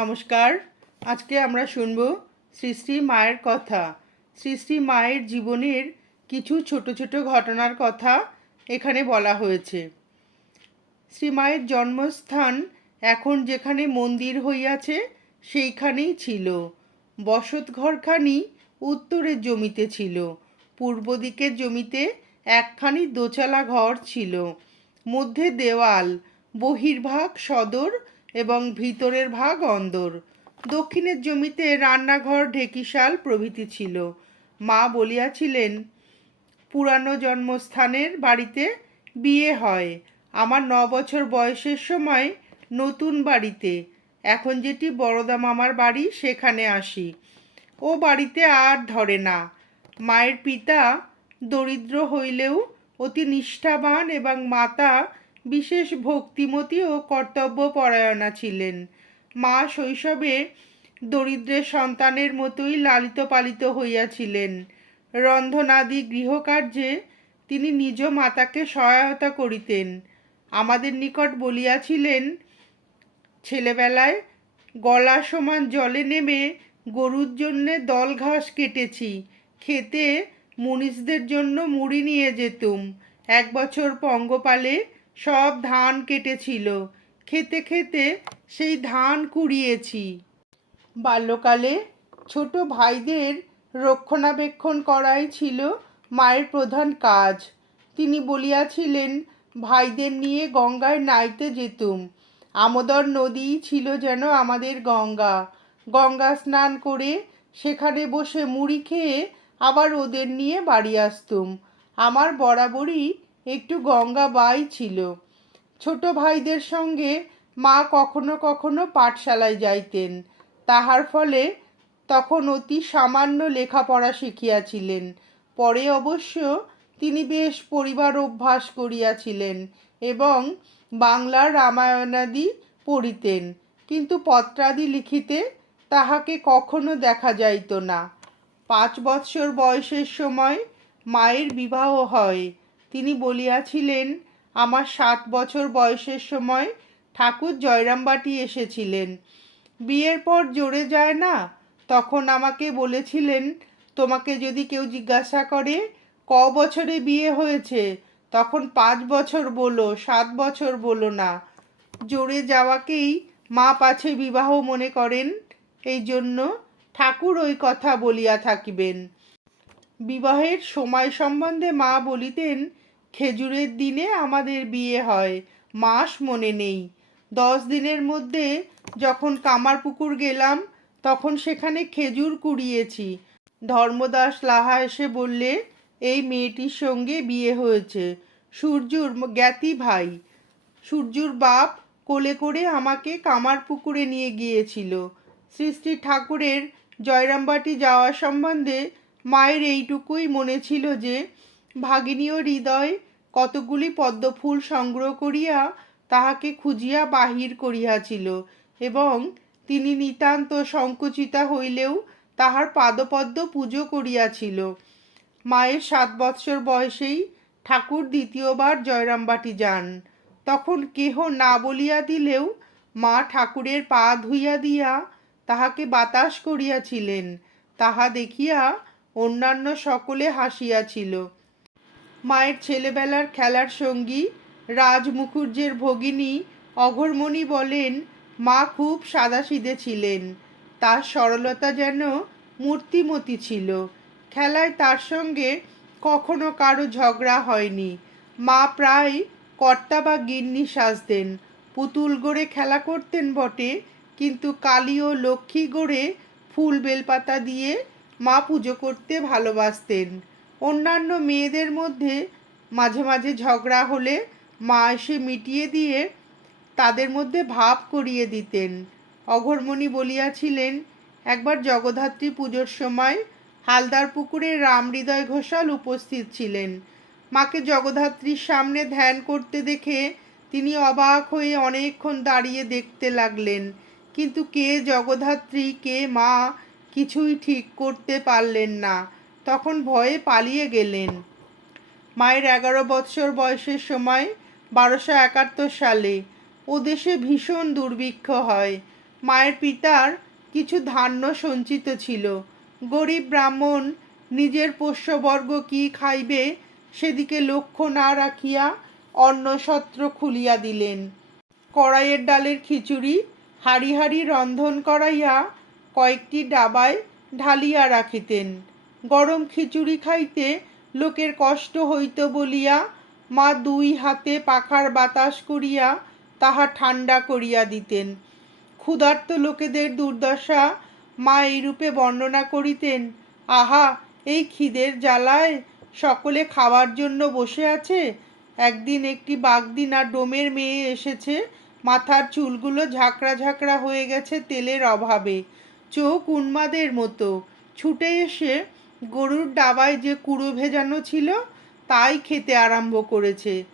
নমস্কার। আজকে আমরা শুনব শ্রী শ্রী মায়ের কথা। শ্রী শ্রী মায়ের জীবনের কিছু ছোট ছোট ঘটনার কথা এখানে বলা হয়েছে। শ্রী মায়ের জন্মস্থান এখন যেখানে মন্দির হইয়াছে, সেইখানেই ছিল। বসত ঘরখানি উত্তরের জমিতে ছিল। পূর্ব দিকের জমিতে একখানি দোচালা ঘর ছিল। মধ্যে দেওয়াল, বহির্ভাগ সদর এবং ভিতরের ভাগ অন্দর। দক্ষিণের জমিতে রান্নাঘর, ঢেকিশাল প্রভৃতি ছিল। মা বলিয়াছিলেন, পুরানো জন্মস্থানের বাড়িতে বিয়ে হয়। আমার ন বছর বয়সের সময় নতুন বাড়িতে। এখন যেটি বড়দা মামার বাড়ি, সেখানে আসি। ও বাড়িতে আর ধরে না। মায়ের পিতা দরিদ্র হইলেও অতি নিষ্ঠাবান এবং মাতা বিশেষ ভক্তিমতী ও কর্তব্যপরায়ণা ছিলেন। মা শৈশবে দরিদ্রের সন্তানের মতোই লালিত পালিত হইয়াছিলেন। রন্ধনাদি গৃহকার্যে তিনি নিজ মাতাকে সহায়তা করিতেন। আমাদের নিকট বলিয়াছিলেন, ছেলেবেলায় গলা সমান জলে নেমে গরুর জন্যে দল ঘাস কেটেছি। খেতে মুনিশদের জন্য মুড়ি নিয়ে যেতুম। এক বছর পঙ্গপালে সব ধান কেটেছিল। খেতে খেতে সেই ধান কুড়িয়েছি। বাল্যকালে ছোট ভাইদের রক্ষণাবেক্ষণ করাই ছিল মায়ের প্রধান কাজ। তিনি বলিয়াছিলেন, ভাইদের নিয়ে গঙ্গায় নাইতে যেতুম। আমোদর নদী ছিল যেন আমাদের গঙ্গা। গঙ্গা স্নান করে সেখানে বসে মুড়ি খেয়ে আবার ওদের নিয়ে বাড়ি আসতুম। আমার বরাবরই একটু গঙ্গা বাই ছিল। ছোট ভাইদের সঙ্গে মা কখনো কখনো পাঠশালায় যাইতেন। তাহার ফলে তখন অতি সামান্য লেখাপড়া শিখিয়াছিলেন। পরে অবশ্য তিনি বেশ পরিবার অভ্যাস করিয়াছিলেন এবং বাংলার রামায়ণাদি পড়িতেন। কিন্তু পত্রাদি লিখিতে তাহাকে কখনো দেখা যাইত না। পাঁচ বৎসর বয়সের সময় মায়ের বিবাহ হয়। তিনি বলিয়াছিলেন, আমার সাত বছর বয়সের সময় ঠাকুর জয়রামবাটি এসেছিলেন। বিয়ের পর জোরে যায় না? তখন আমাকে বলেছিলেন, তোমাকে যদি কেউ জিজ্ঞাসা করে, ক বছরে বিয়ে হয়েছে? তখন পাঁচ বছর বলো, সাত বছর বলো না। জোরে যাওয়াকেই মা পাছে বিবাহ মনে করেন। এই জন্য ঠাকুর ওই কথা বলিয়া থাকিবেন। বিবাহের সময় সম্বন্ধে মা বলিতেন খেজুরের দিনে আমাদের বিয়ে হয়, মাস মনে নেই। দশ দিনের মধ্যে যখন কামারপুকুর গেলাম, তখন সেখানে খেজুর কুড়িয়েছি। ধর্মদাস লাহা এসে বললে, এই মেয়েটির সঙ্গে বিয়ে হয়েছে। সূর্যুর জ্ঞাতি ভাই। সূর্যুর বাপ কোলে করে আমাকে কামারপুকুরে নিয়ে গিয়েছিল। শ্রী ঠাকুরের জয়রামবাটি যাওয়া সম্বন্ধে মায়ের এইটুকুই মনে ছিল যে ভাগিনীয় হৃদয় কতগুলি পদ্মফুল সংগ্রহ করিয়া তাহাকে খুঁজিয়া বাহির করিয়াছিল এবং তিনি নিতান্ত সংকুচিতা হইলেও তাহার পাদপদ্ম পুজো করিয়াছিল। মায়ের সাত বৎসর বয়সেই ঠাকুর দ্বিতীয়বার জয়রামবাটি যান। তখন কেহ না বলিয়া দিলেও মা ঠাকুরের পা ধুইয়া দিয়া তাহাকে বাতাস করিয়াছিলেন। তাহা দেখিয়া অন্যান্য সকলে হাসিয়াছিল। মায়ের ছেলেবেলার খেলার সঙ্গী রাজ মুখুজ্জের ভগিনী অঘরমণি বলেন, মা খুব সাদাসিধে ছিলেন। তার সরলতা যেন মূর্তিমতি ছিল। খেলায় তার সঙ্গে কখনো কারও ঝগড়া হয়নি। মা প্রায় কর্তা বা গিন্নি সাজতেন। পুতুল গড়ে খেলা করতেন বটে, কিন্তু কালী ও লক্ষ্মী গড়ে ফুল বেলপাতা দিয়ে মা পুজো করতে ভালোবাসতেন। অন্যান্য মেয়েদের মধ্যে মাঝে মাঝে ঝগড়া হলে মা এসে মিটিয়ে দিয়ে তাদের মধ্যে ভাব করিয়ে দিতেন। অঘরমণি বলিয়াছিলেন, একবার জগদ্ধাত্রী পুজোর সময় হালদার পুকুরে রামহৃদয় ঘোষাল উপস্থিত ছিলেন। মাকে জগদ্ধাত্রীর সামনে ধ্যান করতে দেখে তিনি অবাক হয়ে অনেকক্ষণ দাঁড়িয়ে দেখতে লাগলেন। কিন্তু কে জগদ্ধাত্রী, কে মা কিছুই ঠিক করতে পারলেন না। তখন ভয়ে পালিয়ে গেলেন। মায়ের এগারো বৎসর বয়সের সময় বারোশো একাত্তর সালে ও দেশে ভীষণ দুর্ভিক্ষ হয়। মায়ের পিতার কিছু ধান্য সঞ্চিত ছিল। গরিব ব্রাহ্মণ নিজের পোষ্যবর্গ কি খাইবে সেদিকে লক্ষ্য না রাখিয়া অন্নসত্র খুলিয়া দিলেন। কড়াইয়ের ডালের খিচুড়ি, হাড়ি হাড়ি রন্ধন করাইয়া কয়েকটি ডাবায় ঢালিয়া রাখিতেন। গরম খিচুড়ি খাইতে লোকের কষ্ট হইত বলিয়া মা দুই হাতে পাখার বাতাস করিয়া তাহা ঠান্ডা করিয়া দিতেন। ক্ষুধার্ত লোকেদের দুর্দশা মা এইরূপে বর্ণনা করিতেন, আহা, এই খিদের জ্বালায় সকলে খাওয়ার জন্য বসে আছে? একদিন একটি বাগদিনা ডোমের মেয়ে এসেছে, মাথার চুলগুলো ঝাঁকড়া ঝাঁকড়া হয়ে গেছে তেলের অভাবে। চোখ উন্মাদের মতো। ছুটে এসে গরুর ডাবায় যে কুড়ো ভেজানো ছিল, তাই খেতে আরম্ভ করেছে।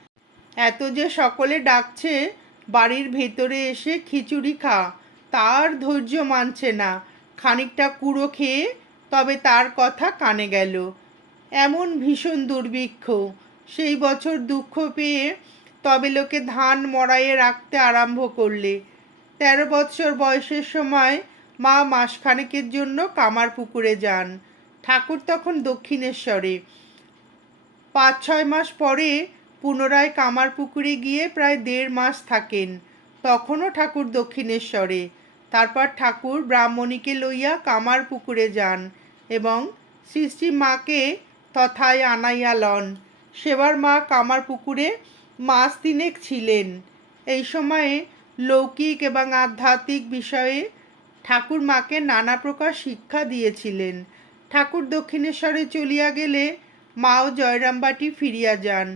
এত যে সকলে ডাকছে, বাড়ির ভেতরে এসে খিচুড়ি খা, তার ধৈর্য মানছে না। খানিকটা কুড়ো খেয়ে, তবে তার কথা কানে গেল। এমন ভীষণ দুর্ভিক্ষ, সেই বছর দুঃখ পেয়ে তবে লোকে ধান মড়াইয়ে রাখতে আরম্ভ করলে। তেরো বৎসর বয়সের সময় মা মাসখানেকের জন্য কামার পুকুরে যান। ঠাকুর তখন দক্ষিণেশ্বরে। পাঁচ ছয় মাস পরে পুনরায় কামার পুকুরে গিয়ে প্রায় দেড় মাস থাকেন। তখনও ঠাকুর দক্ষিণেশ্বরে। তারপর ঠাকুর ব্রাহ্মণীকে লইয়া কামার পুকুরে যান এবং শ্রী মাকে তথায় আনাইয়া লন। সেবার মা কামার পুকুরে মাস তিনেক ছিলেন। এই সময়ে লৌকিক এবং আধ্যাত্মিক বিষয়ে ঠাকুর মাকে নানা প্রকার শিক্ষা দিয়েছিলেন। ঠাকুর দক্ষিণেশ্বরে চলিয়া গেলে মাও জয়রামবাটি ফিরিয়া যান।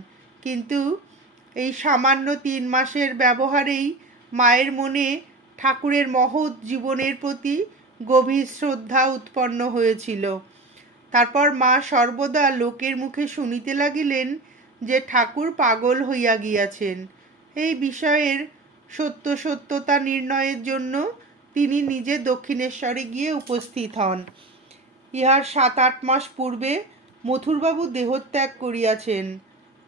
কিন্তু এই সামান্য তিন মাসের ব্যবহারেই মায়ের মনে ঠাকুরের মহৎ জীবনের প্রতি গভীর শ্রদ্ধা উৎপন্ন হয়েছিল। তারপর মা সর্বদা লোকের মুখে শুনিতে লাগিলেন যে ঠাকুর পাগল হইয়া গিয়াছেন। এই বিষয়ের সত্য সত্যতা নির্ণয়ের জন্য তিনি নিজে দক্ষিণেশ্বরে গিয়ে উপস্থিত হন। ইহার সাত আট মাস পূর্বে মথুরবাবু দেহত্যাগ করিয়াছেন।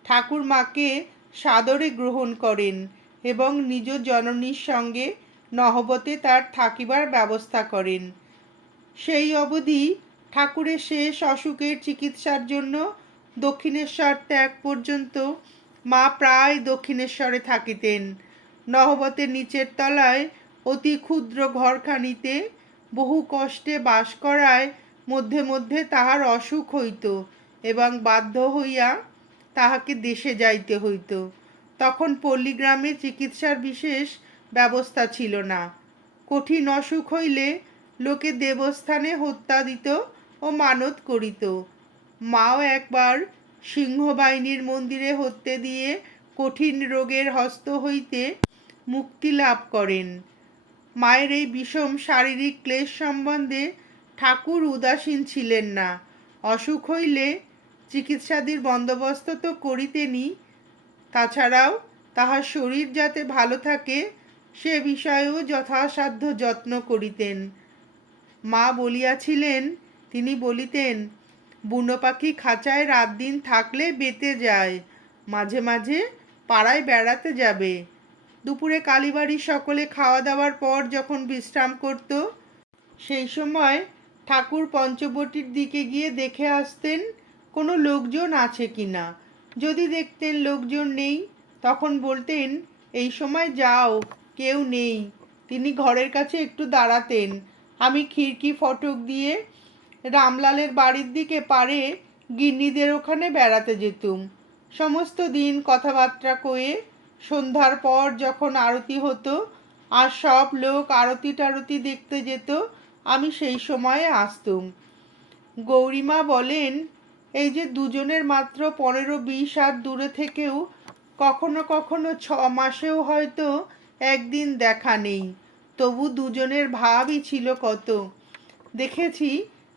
ঠাকুর মাকে সাদরে গ্রহণ করেন এবং নিজ জননীর সঙ্গে নহবতে তার থাকিবার ব্যবস্থা করেন। সেই অবধি ঠাকুরের শেষ অসুখের চিকিৎসার জন্য দক্ষিণেশ্বর ত্যাগ পর্যন্ত মা প্রায় দক্ষিণেশ্বরে থাকিতেন। নহবতের নিচের তলায় অতি ক্ষুদ্র ঘরখানিতে বহু কষ্টে বাস করায় মধ্যে মধ্যে তাহার অসুখ হইত এবং বাধ্য হইয়া তাহাকে দেশে যাইতে হইত। তখন পল্লীগ্রামে চিকিৎসার বিশেষ ব্যবস্থা ছিল না। কঠিন অসুখ হইলে লোকে দেবস্থানে হত্যা দিত ও মানত করিত। মাও একবার সিংহবাহিনীর মন্দিরে হত্যে দিয়ে কঠিন রোগের হস্ত হইতে মুক্তি লাভ করেন। মায়ের এই বিষম শারীরিক ক্লেশ সম্বন্ধে ঠাকুর উদাসীন ছিলেন না। অসুখ হইলে চিকিৎসাদির বন্দোবস্ত তো করিতেনই তাছাড়াও তাহার শরীর যাতে ভালো থাকে, সে বিষয়েও যথাসাধ্য যত্ন করিতেন। মা বলিয়াছিলেন, তিনি বলিতেন, বুনো পাখি খাঁচায় রাত দিন থাকলে বেতে যায়, মাঝে মাঝে পাড়ায় বেড়াতে যাবে। দুপুরে কালীবাড়ির সকলে খাওয়া দাওয়ার পর যখন বিশ্রাম করত, সেই সময় ঠাকুর পঞ্চবটির দিকে গিয়ে দেখে আসতেন, কোনো লোকজন আছে কি না? যদি দেখতেন লোকজন নেই, তখন বলতেন, এই সময় যাও, কেউ নেই। তিনি ঘরের কাছে একটু দাঁড়াতেন। আমি খিড়কি ফটক দিয়ে রামলালের বাড়ির দিকে পারে গিন্নিদের ওখানে বেড়াতে যেতুম। সমস্ত দিন কথাবার্তা কয়ে সন্ধ্যার পর যখন আরতি হতো, আর সব লোক আরতি টারতি দেখতে যেত আমি সেই সময়ে আসতুম। গৌরীমা বলেন, এই যে দুজনের মাত্র পনেরো, বিশ হাত দূরে থেকেও কখনো কখনো ছ মাসেও হয়তো একদিন দেখা নেই। তবু দুজনের ভাবই ছিল কত। দেখেছি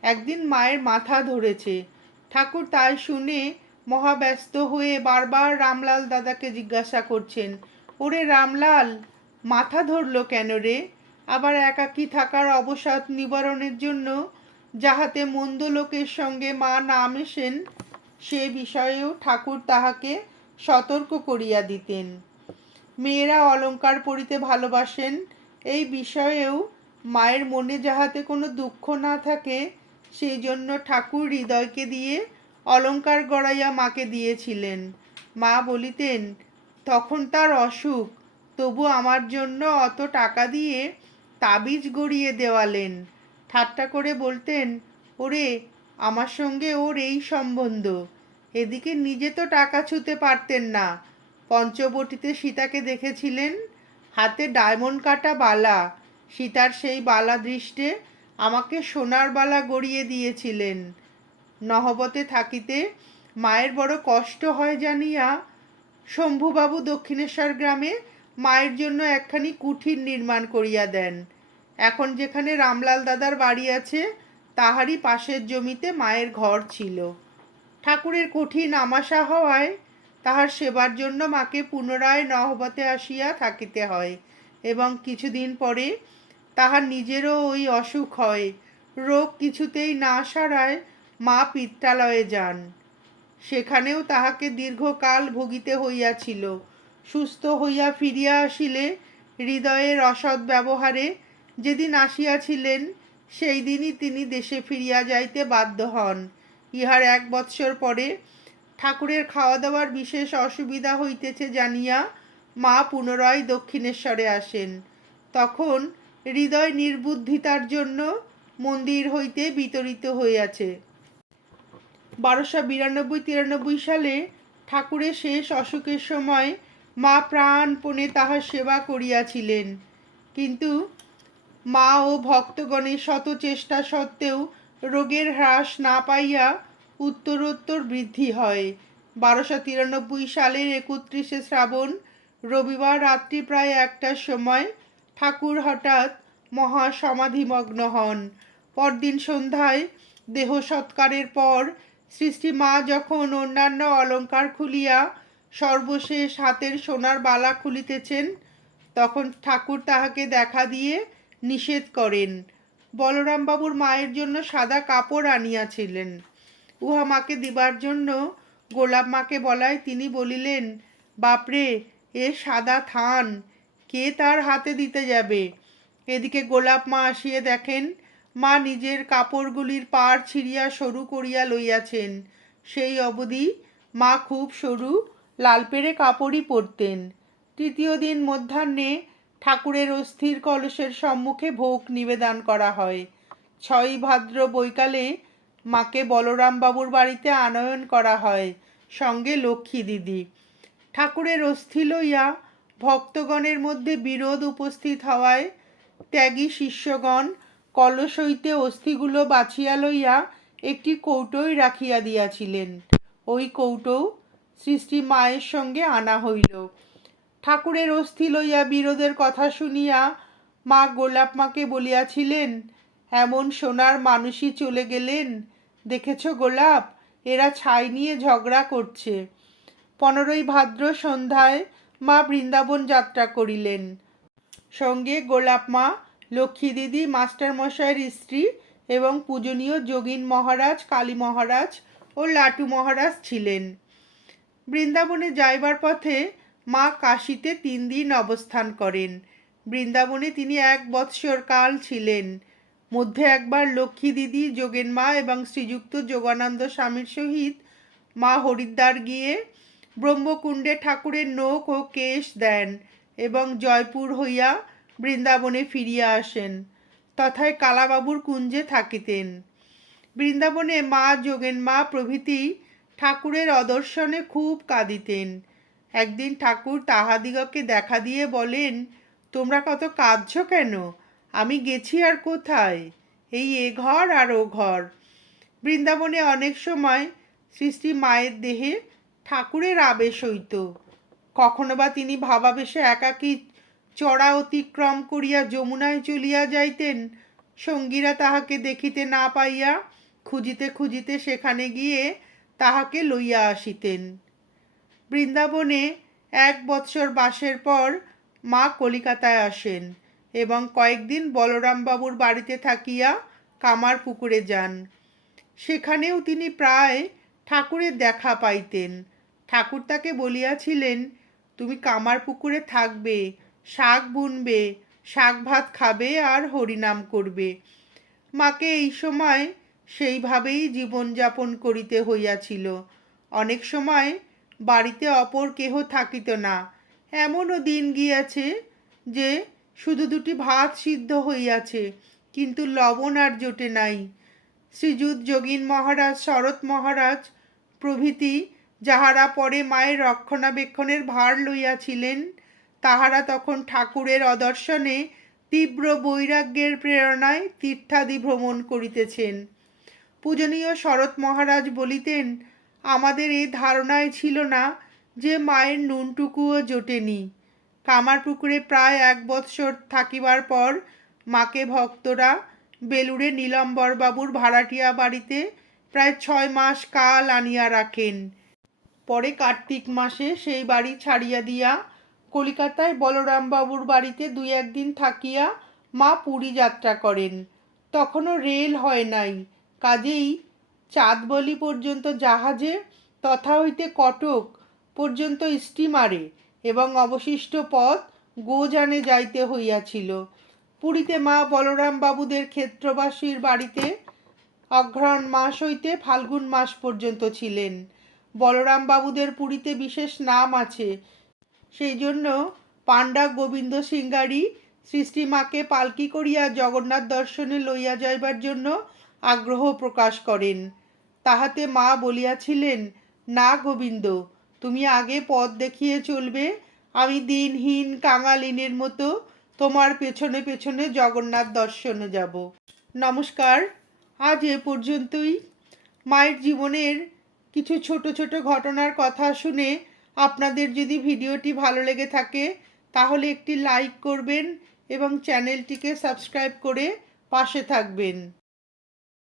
একদিন মায়ের মাথা ধরেছে। ঠাকুর তাই শুনে মহাব্যস্ত হয়ে বারবার রামলাল দাদাকে জিজ্ঞাসা করছেন, ওরে রামলাল, মাথা ধরলো কেন রে? আবার একাকী থাকার অবসাদ নিবারণের জন্য যাহাতে মন্দ লোকের সঙ্গে মা না মেশেন, সে বিষয়েও ঠাকুর তাহাকে সতর্ক করিয়া দিতেন। মেয়েরা অলংকার পরিতে ভালোবাসেন, এই বিষয়েও মায়ের মনে যাহাতে কোনো দুঃখ না থাকে সেই জন্য ঠাকুর হৃদয়কে দিয়ে অলংকার গড়াইয়া মাকে দিয়েছিলেন। মা বলিতেন, তখন তার অসুখ, তবু আমার জন্য অত টাকা দিয়ে তাবিজ গড়িয়ে দেওয়ালেন। ঠাট্টা করে বলতেন, ওরে, আমার সঙ্গে ওর এই সম্বন্ধ। এদিকে নিজে তো টাকা ছুতে পারতেন না। পঞ্চবটিতে সীতাকে দেখেছিলেন? হাতে ডায়মন্ড কাটা বালা। সীতার সেই বালা দৃষ্টে আমাকে সোনার বালা গড়িয়ে দিয়েছিলেন। নহবতে থাকিতে মায়ের বড় কষ্ট হয় জানিয়া শম্ভুবাবু দক্ষিণেশ্বর গ্রামে মায়ের জন্য একখানি কুঠির নির্মাণ করিয়া দেন। এখন যেখানে রামলাল দাদার বাড়ি আছে, তাহারই পাশের জমিতে মায়ের ঘর ছিল। ঠাকুরের কঠিন আমাশা হওয়ায় তাহার সেবার জন্য মাকে পুনরায় নহবতে আসিয়া থাকিতে হয় এবং কিছুদিন পরে তাহার নিজেরও ওই অসুখ হয়। রোগ কিছুতেই না সারায় মা পিত্তালয়ে যান। সেখানেও তাহাকে দীর্ঘকাল ভুগিতে হইয়াছিল। সুস্থ হইয়া ফিরিয়া আসিলে, হৃদয়ের অসৎ ব্যবহারে যেদিন আসিয়াছিলেন, সেই দিনই তিনি দেশে ফিরিয়া যাইতে বাধ্য হন। ইহার এক বৎসর পরে ঠাকুরের খাওয়া দাওয়ার বিশেষ অসুবিধা হইতেছে জানিয়া মা পুনরায় দক্ষিণেশ্বরে আসেন। তখন হৃদয় নির্বুদ্ধিতার জন্য মন্দির হইতে বিতরিত হইয়াছে। বারোশো বিরানব্বই তিরানব্বই সালে ঠাকুরের শেষ অসুখের সময় মা প্রাণপণে তাহার সেবা করিয়াছিলেন। কিন্তু মা ও ভক্তগণের শত চেষ্টা সত্ত্বেও রোগের হ্রাস না পাইয়া উত্তরোত্তর বৃদ্ধি হয়। বারোশো তিরানব্বই সালের একত্রিশে শ্রাবণ, রবিবার রাত্রি প্রায় একটার সময় ঠাকুর হঠাৎ মহা সমাধিমগ্ন হন। পরদিন সন্ধ্যায় দেহ সৎকারের পর সৃষ্টি মা যখন অন্যান্য অলংকার খুলিয়া সর্বশেষ হাতের সোনার বালা খুলিতেছেন। তখন ঠাকুর তাহাকে দেখা দিয়ে নিষেধ করেন। বলরামবাবুর মায়ের জন্য সাদা কাপড় আনিয়াছিলেন। উহা মাকে দিবার জন্য গোলাপ মাকে বলায় তিনি বলিলেন, বাপরে, এ সাদা থান, কে তার হাতে দিতে যাবে? এদিকে গোলাপ মা আসিয়ে দেখেন, মা নিজের কাপড়গুলির পাড় ছিঁড়িয়া সরু করিয়া লইয়াছেন। সেই অবধি মা খুব সরু লাল পেড়ে কাপড়ই পরতেন। তৃতীয় দিন মধ্যাহ্নে ঠাকুরের অস্থির কলসের সম্মুখে ভোগ নিবেদন করা হয়। ছয়ই ভাদ্র বৈকালে মাকে বলরাম বাবুর বাড়িতে আনয়ন করা হয়, সঙ্গে লক্ষ্মী দিদি। ঠাকুরের অস্থি লইয়া ভক্তগণের মধ্যে বিরোধ উপস্থিত হওয়ায় ত্যাগী শিষ্যগণ কলস হইতে অস্থিগুলো বাছিয়া লইয়া একটি কৌটোই রাখিয়া দিয়াছিলেন। ওই কৌটো সৃষ্টি মায়ের সঙ্গে আনা হইল। ঠাকুরের অস্থি লইয়া বিরোধের কথা শুনিয়া মা গোলাপ মাকে বলিয়াছিলেন, এমন সোনার মানুষই চলে গেলেন। দেখেছ গোলাপ, এরা ছাই নিয়ে ঝগড়া করছে পনেরোই ভাদ্র সন্ধ্যায় মা বৃন্দাবন যাত্রা করিলেন। সঙ্গে গোলাপ মা, লক্ষ্মী দিদি মাস্টারমশাইয়ের স্ত্রী এবং পূজনীয় যোগিন মহারাজ, কালী মহারাজ ও লাটু মহারাজ ছিলেন। বৃন্দাবনে যাইবার পথে মা কাশীতে তিন দিন অবস্থান করেন। বৃন্দাবনে তিনি এক বৎসর কাল ছিলেন। মধ্যে একবার লক্ষ্মী দিদি, যোগেন মা এবং শ্রীযুক্ত যোগানন্দ স্বামীর সহিত মা হরিদ্বার গিয়ে ব্রহ্মকুণ্ডে ঠাকুরের নখ ও কেশ দেন এবং জয়পুর হইয়া বৃন্দাবনে ফিরিয়া আসেন। তথায় কালাবাবুর কুঞ্জে থাকিতেন। বৃন্দাবনে মা, যোগেন মা প্রভৃতি ঠাকুরের অদর্শনে খুব কাঁদিতেন। একদিন ঠাকুর তাহাদিগকে দেখা দিয়ে বলেন, তোমরা কত কাঁদছ কেন? আমি গেছি আর কোথায়? এই এ ঘর আর ও ঘর। বৃন্দাবনে অনেক সময় সৃষ্টি মায়ের দেহে ঠাকুরের আবেশ হইত। কখনো বা তিনি ভাবাবেশে একাকী চড়া অতিক্রম করিয়া যমুনায় চলিয়া যাইতেন, সঙ্গীরা তাহাকে দেখিতে না পাইয়া খুঁজিতে খুঁজিতে সেখানে গিয়ে তাহাকে লইয়া আসিতেন। বৃন্দাবনে এক বৎসর বাসের পর মা কলিকাতায় আসেন এবং কয়েকদিন বলরামবাবুর বাড়িতে থাকিয়া কামার পুকুরে যান। সেখানেও তিনি প্রায় ঠাকুরের দেখা পাইতেন। ঠাকুর তাকে বলিয়াছিলেন, তুমি কামার পুকুরে থাকবে, শাক বুনবে, শাক ভাত খাবে আর হরিনাম করবে। মাকে এই সময় সেইভাবেই জীবনযাপন করিতে হইয়াছিল। অনেক সময় বাড়িতে অপর কেহ থাকিত না। এমনও দিন গিয়াছে যে শুধু দুটি ভাত সিদ্ধ হইয়াছে, কিন্তু লবণ আর জোটে নাই। শ্রীযুত যোগীন মহারাজ, শরৎ মহারাজ প্রভৃতি যাহারা পরে মায়ের রক্ষণাবেক্ষণের ভার লইয়াছিলেন, তাহারা তখন ঠাকুরের অদর্শনে তীব্র বৈরাগ্যের প্রেরণায় তীর্থাদি ভ্রমণ করিতেছেন। পূজনীয় শরৎ মহারাজ বলিতেন, আমাদের এই ধারণায় ছিল না যে মায়ের নুনটুকুও জোটেনি। কামারপুকুরে প্রায় এক বৎসর থাকিবার পর মাকে ভক্তরা বেলুড়ে নীলম্বরবাবুর ভাড়াটিয়া বাড়িতে প্রায় ছয় মাস কাল আনিয়া রাখেন। পরে কার্তিক মাসে সেই বাড়ি ছাড়িয়া দিয়া কলিকাতায় বলরামবাবুর বাড়িতে দুই একদিন থাকিয়া মা পুরী যাত্রা করেন। তখনও রেল হয় নাই। কাজেই চাঁদবলি পর্যন্ত জাহাজে তথা হইতে কটক পর্যন্ত স্টিমারে এবং অবশিষ্ট পথ গোজানে যাইতে হইয়াছিল। পুরীতে মা বলরাম বাবুদের ক্ষেত্রবাসীর বাড়িতে অঘ্রাণ মাস হইতে ফাল্গুন মাস পর্যন্ত ছিলেন। বলরাম বাবুদের পুরীতে বিশেষ নাম আছে। সেই জন্য পাণ্ডা গোবিন্দ সিংহারি সৃষ্টিমাকে পালকি করিয়া জগন্নাথ দর্শনে লইয়া যাইবার জন্য আগ্রহ প্রকাশ করেন। তাহাতে মা বলিয়াছিলেন, না গোবিন্দ, তুমি আগে পথ দেখিয়ে চলবে। আমি দিনহীন কাঙালিনের মতো তোমার পেছনে পেছনে জগন্নাথ দর্শনে যাব। নমস্কার, আজ এ পর্যন্তই। মায়ের জীবনের কিছু ছোট ছোট ঘটনার কথা শুনে আপনাদের যদি ভিডিওটি ভালো লেগে থাকে, তাহলে একটি লাইক করবেন এবং চ্যানেলটিকে সাবস্ক্রাইব করে পাশে থাকবেন।